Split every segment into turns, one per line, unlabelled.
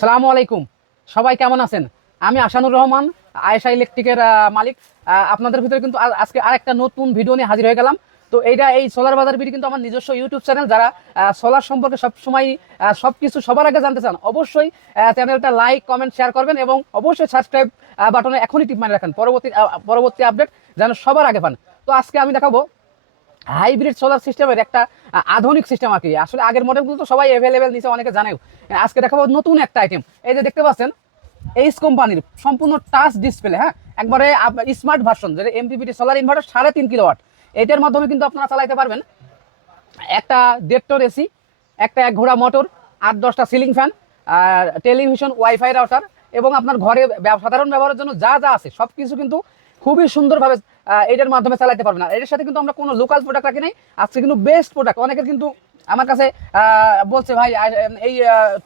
সালামু আলাইকুম। সবাই কেমন আছেন? আমি আশানুর রহমান, আয়েশা ইলেকট্রিকের মালিক। আপনাদের ভিতরে কিন্তু আজকে আরেকটা নতুন ভিডিও নিয়ে হাজির হয়ে গেলাম। তো এইটা এই সোলার বাজার ভিডিও কিন্তু আমার নিজস্ব ইউটিউব চ্যানেল। যারা সোলার সম্পর্কে সবসময় সব কিছু সবার আগে জানতে চান, অবশ্যই চ্যানেলটা লাইক, কমেন্ট, শেয়ার করবেন এবং অবশ্যই সাবস্ক্রাইব বাটনে এখনই টিপ মানে রাখেন। পরবর্তী পরবর্তী আপডেট যেন সবার আগে পান। তো আজকে আমি দেখাবো হাইব্রিড সোলার সিস্টেমের একটা আধুনিক সিস্টেম আর কি। আসলে আগের মডেলগুলো তো সবাই অ্যাভেলেবেল নিচে অনেকে জানেও। আজকে দেখাবো নতুন একটা আইটেম এই যে দেখতে পাচ্ছেন এইচ কোম্পানির সম্পূর্ণ টাচ ডিসপ্লে হ্যাঁ? একবারে স্মার্ট ভার্সন যেটা এমপিপিটি সোলার ইনভার্টার সাড়ে তিন কিলোওয়াট এটার মাধ্যমে কিন্তু আপনারা চালাইতে পারবেন। একটা দেড়টোর এসি একটা এক ঘোড়া মোটর আট দশটা সিলিং ফ্যান আর টেলিভিশন ওয়াইফাই রাউটার এবং আপনার ঘরে সাধারণ ব্যবহারের জন্য যা যা আছে সব কিছু কিন্তু খুবই সুন্দরভাবে এটার মাধ্যমে চালাতে পারবেন আর এটার সাথে কিন্তু আমরা কোনো লোকাল প্রোডাক্ট রাখি নাই। আজকে কিন্তু বেস্ট প্রোডাক্ট অনেকের কিন্তু আমার কাছে বলছে, ভাই এই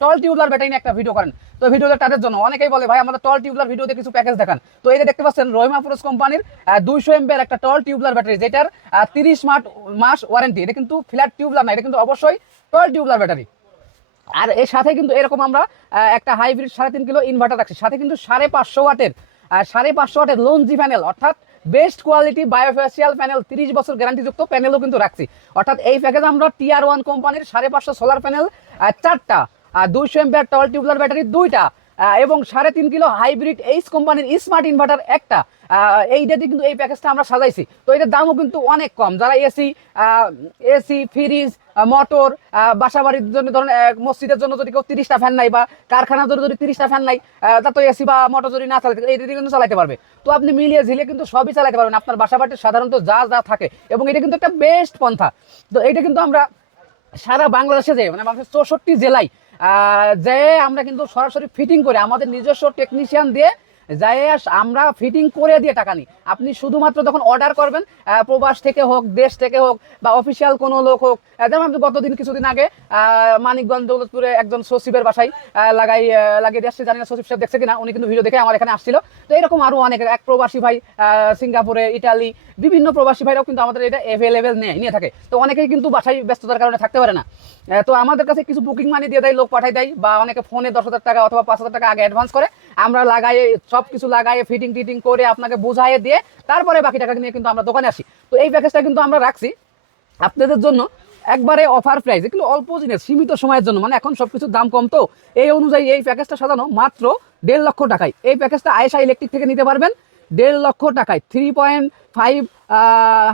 টল টিউবলার ব্যাটারি নিয়ে একটা ভিডিও করেন। তো ভিডিওটা তাদের জন্য। অনেকেই বলে, ভাই, আমাদের টল টিউবলার ভিডিওতে কিছু প্যাকেজ দেখান। তো এই যে দেখতে পাচ্ছেন, রহিমা পুরুষ কোম্পানির দুইশো এমপের একটা টল টিউবলার ব্যাটারি যেটার তিরিশ মাস ওয়ারেন্টি এটা কিন্তু ফ্ল্যাট টিউবলার না, এটা কিন্তু অবশ্যই টল টিউবলার ব্যাটারি আর এর সাথে কিন্তু এরকম আমরা একটা হাইব্রিড সাড়ে তিন কিলো ইনভার্টার রাখছি। সাথে কিন্তু সাড়ে পাঁচশো ওয়াটের সাড়ে পাঁচশো ওয়াটের লঞ্জি প্যানেল অর্থাৎ বেস্ট কোয়ালিটি বায়োফেসিয়াল প্যানেল তিরিশ বছর গ্যারান্টিযুক্ত প্যানেলও কিন্তু রাখছি। অর্থাৎ এই প্যাকেজ আমরা টিআর ওয়ান কোম্পানির সাড়ে পাঁচশো সোলার প্যানেল চারটা, আর দুইশো এম্পার টল টিউবলার ব্যাটারি দুইটা। এবং সাড়ে তিন কিলো হাইব্রিড এইচ কোম্পানির স্মার্ট ইনভার্টার একটা। এইটাতে কিন্তু এই প্যাকেজটা আমরা সাজাইছি। তো এটার দামও কিন্তু অনেক কম। যারা এসি এসি ফ্রিজ মোটর বাসা বাড়ির জন্য ধরেন মসজিদের জন্য যদি কেউ তিরিশটা ফ্যান নাই বা কারখানার জন্য যদি তিরিশটা ফ্যান নাই তা তো এসি বা মোটর যদি না চালাতে, এই কিন্তু চালাতে পারবে। তো আপনি মিলিয়ে ঝিলে কিন্তু সবই চালাতে পারবেন। আপনার বাসা বাড়িতে সাধারণত যা যা থাকে। এবং এটা কিন্তু একটা বেস্ট পন্থা। তো এটা কিন্তু আমরা সারা বাংলাদেশে যে মানে বাংলাদেশের চৌষট্টি জেলায় যে আমরা কিন্তু সরাসরি ফিটিং করে আমাদের নিজস্ব টেকনিশিয়ান দিয়ে যাই আমরা ফিটিং করে দিয়ে টাকা নিই। আপনি শুধুমাত্র যখন অর্ডার করবেন প্রবাস থেকে হোক, দেশ থেকে হোক, বা অফিসিয়াল কোনো লোক হোক যেমন আমি গতদিন কিছুদিন আগে মানিকগঞ্জ দৌলতপুরে একজন সচিবের বাসায় লাগাই লাগিয়ে দিয়ে আসছে, জানি না সচিব সাহেব দেখছে কিনা, উনি কিন্তু ভিডিও দেখে আমার এখানে আসছিল। তো এরকম আরও অনেক, এক প্রবাসী ভাই সিঙ্গাপুরে, ইটালি, বিভিন্ন প্রবাসী ভাইরাও কিন্তু আমাদের এটা অ্যাভেলেবেল নেয় নিয়ে থাকে। তো অনেকেই কিন্তু বাসায় ব্যস্ততার কারণে থাকতে পারে না। তো আমাদের কাছে কিছু বুকিং মানি দিয়ে দেয়, লোক পাঠাই দেয়, বা অনেকে ফোনে দশ হাজার টাকা অথবা পাঁচ হাজার টাকা আগে অ্যাডভান্স করে। আমরা লাগাই সব কিছু লাগাই ফিটিং টিটিং করে আপনাকে বুঝাইয়ে দিয়ে তারপরে বাকি টাকা নিয়ে কিন্তু আমরা দোকানে আসি। তো এই প্যাকেজটা কিন্তু আমরা রাখছি আপনাদের জন্য। একবারে অফার প্রাইস কিন্তু অল্প জিনিস, সীমিত সময়ের জন্য। মানে এখন সব সবকিছুর দাম কম তো। এই অনুযায়ী এই প্যাকেজটা সাজানো মাত্র দেড় লক্ষ টাকায়। এই প্যাকেজটা আয়েশা ইলেকট্রিক থেকে নিতে পারবেন। দেড় লক্ষ টাকায়। Three point five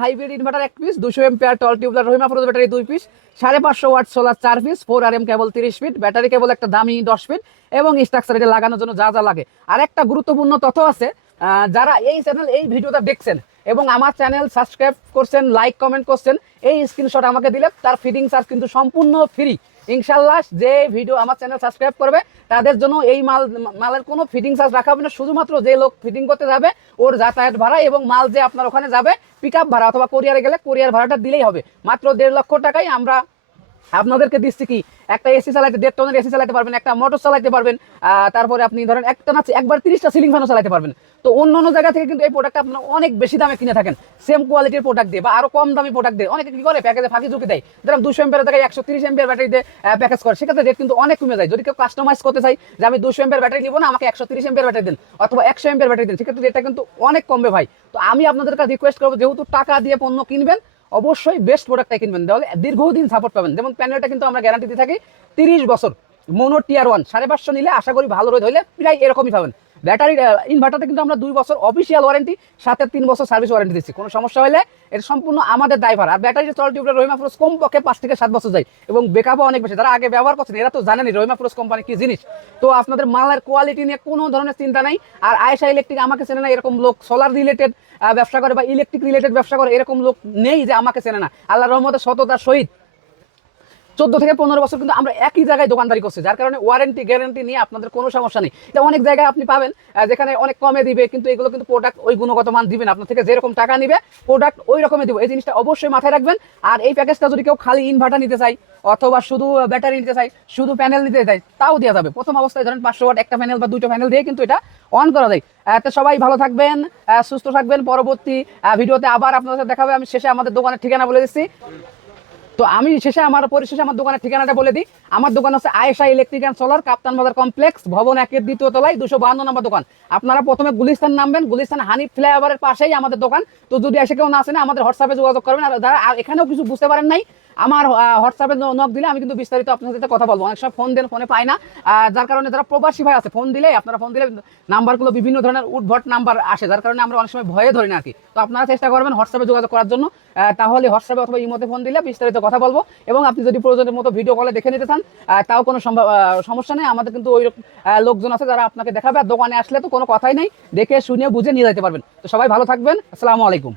hybrid inverter এক পিস দুশো ampere tall tubular Rahimafrooz battery দুই পিস সাড়ে পাঁচশো ওয়াট সোলার চার piece four R M cable তিরিশ ফিট ব্যাটারি কেবল একটা দামি দশ ফিট এবং স্ট্রাকচার এটা লাগানোর জন্য যা যা লাগে। আর একটা গুরুত্বপূর্ণ তথ্য আছে যারা এই চ্যানেল এই ভিডিওটা দেখছেন এবং আমার চ্যানেল সাবস্ক্রাইব করছেন লাইক কমেন্ট করছেন, এই স্ক্রিনশট আমাকে দিলে তার ফিডিং চার্জ কিন্তু সম্পূর্ণ ফ্রি ইনশাল্লাহ যে ভিডিও আমার চ্যানেল সাবস্ক্রাইব করবে, তাদের জন্য এই মাল, মালের কোনো ফিটিং চার্জ রাখা হবে না। শুধুমাত্র যে লোক ফিটিং করতে যাবে, ওর যাতায়াত ভাড়া এবং মাল যে আপনার ওখানে যাবে পিক ভাড়া অথবা কোরিয়ারে গেলে কোরিয়ার ভাড়াটা দিলেই হবে। মাত্র দেড় লক্ষ টাকাই আমরা আপনাদেরকে দিচ্ছি কি? একটা এসি চালাতে দেড় টনের এসি চালাতে পারবেন, একটা মোটর চালাতে পারবেন তারপরে আপনি ধরেন একটা না একবার তিরিশটা সিলিং ফ্যানও চালাতে পারবেন। তো অন্য অন্য জায়গা থেকে কিন্তু এই প্রোডাক্টটা আপনারা অনেক বেশি দামে কিনে থাকেন। সেম কোয়ালিটির প্রোডাক্ট দিয়ে বা আরও কম দামি প্রোডাক্ট দিয়ে। অনেকে কি করে? প্যাকেজে ফাঁকি ঝুঁকি দেয়। ধরেন দুশো এম্পের জায়গায় একশো তিরিশ এম্পের ব্যাটারি দিয়ে প্যাকেজ করে। সেক্ষেত্রে রেট কিন্তু অনেক কমে যায়। যদি কেউ কাস্টমাইজ করতে চাই যে আমি দুশো এম্পের ব্যাটারি নিবো না, আমাকে একশো তিরিশ এম্পের ব্যাটারি দিন অথবা একশো এম্পের ব্যাটারি দিন, সেক্ষেত্রে রেটটা কিন্তু অনেক কমবে ভাই। তো আমি আপনাদের কাছে রিকোয়েস্ট করব, যেহেতু টাকা দিয়ে পণ্য কিনবেন অবশ্যই বেস্ট প্রোডাক্টটা কিনবেন। তাহলে দীর্ঘদিন সাপোর্ট পাবেন। যেমন প্যানেলটা কিন্তু আমরা গ্যারান্টি দিয়ে থাকি তিরিশ বছর। মোনো টিয়ার ওয়ান সাড়ে পাঁচশো নিলে আশা করি ভালো রোদ হলে প্রায় এরকমই পাবেন। ব্যাটারি ইনভার্টারটা কিন্তু আমরা দুই বছর অফিসিয়াল ওয়ারেন্টি সাথে তিন বছর সার্ভিস ওয়ারেন্টি দিচ্ছি। কোনো সমস্যা হলে এটা সম্পূর্ণ আমাদের ড্রাইভার আর ব্যাটারি চল টিউবের রহিমা ফ্রোজ কম পক্ষে পাঁচ থেকে সাত বছর যায়, এবং বেকআপও অনেক বেশি। যারা আগে ব্যবহার করছেন, এরা তো জানেনি রহিমা ফ্রোজ কোম্পানি কি জিনিস। তো আপনাদের মালের কোয়ালিটি নিয়ে কোনো ধরনের চিন্তা নাই, আর আয়সা ইলেকট্রিক আমাকে চেনে না, এরকম লোক সোলার রিলেটেড ব্যবসা করে বা ইলেকট্রিক রিলেটেড ব্যবসা করে, এরকম লোক নেই যে আমাকে চেনে না। আল্লাহ রহমতের সততার সহিত চোদ্দ থেকে পনেরো বছর কিন্তু আমরা একই জায়গায় দোকানদারি করছি, যার কারণে ওয়ারেন্টি গ্যারেন্টি নিয়ে আপনাদের কোনো সমস্যা নেই। এটা অনেক জায়গায় আপনি পাবেন যেখানে অনেক কমে দিবে, কিন্তু এগুলো কিন্তু প্রোডাক্ট ওই গুণগত মান দিবেন আপনার থেকে যেরকম টাকা নিবে প্রোডাক্ট ওই রকমই দিব। এই জিনিসটা অবশ্যই মাথায় রাখবেন। আর এই প্যাকেজটা যদি কেউ খালি ইনভার্টার নিতে চাই অথবা শুধু ব্যাটারি নিতে চাই শুধু প্যানেল নিতে চাই তাও দেওয়া যাবে। প্রথম অবস্থায় ধরেন পাঁচশো ওয়াট একটা প্যানেল বা দুটো প্যানেল দিয়ে কিন্তু এটা অন করা যায়। তো সবাই ভালো থাকবেন সুস্থ থাকবেন। পরবর্তী ভিডিওতে আবার আপনাদের সাথে দেখা হবে। আমি শেষে আমাদের দোকানের ঠিকানা বলে দিচ্ছি। তো আমি শেষে আমার পরিশেষে আমার দোকানের ঠিকানাটা বলে দিই। আমার দোকান হচ্ছে Ayesha electric and solar, Kaptan Bazar complex, ভবন একের দ্বিতীয় তলায়, দুশো বাহান্ন নম্বর দোকান। আপনারা প্রথমে গুলিস্তান নামবেন, গুলিস্তান হানি ফ্লাইওভারের পাশেই আমাদের দোকান। তো যদি এসে কেউ না আসেন আমাদের হোয়াটসঅ্যাপে যোগাযোগ করবেন। আর যারা এখানেও কিছু বুঝতে পারেন নাই আমার হোয়াটসঅ্যাপে নক দিলে আমি কিন্তু বিস্তারিত আপনার সাথে কথা বলব। অনেক সময় ফোন দেন ফোনে পাই না। যার কারণে যারা প্রবাসী ভাই আছে ফোন দিলে, আপনারা ফোন দিলে নাম্বারগুলো বিভিন্ন ধরনের উদ্ভট নাম্বার আসে, যার কারণে আমরা অনেক সময় ভয়ে ধরি না আর কি। তো আপনারা চেষ্টা করবেন হোয়াটসঅ্যাপে যোগাযোগ করার জন্য। তাহলে হোয়াটসঅ্যাপে অথবা ইমোতে ফোন দিলে বিস্তারিত কথা বলব। এবং আপনি যদি প্রয়োজনের মতো ভিডিও কলে দেখে নিতে চান তাও কোনো সমস্যা নেই। আমাদের কিন্তু ওই লোকজন আছে যারা আপনাকে দেখাবে। আর দোকানে আসলে তো কোনো কথাই নেই। দেখে, শুনে, বুঝে নিয়ে যেতে পারবেন। তো সবাই ভালো থাকবেন। আসসালামু আলাইকুম।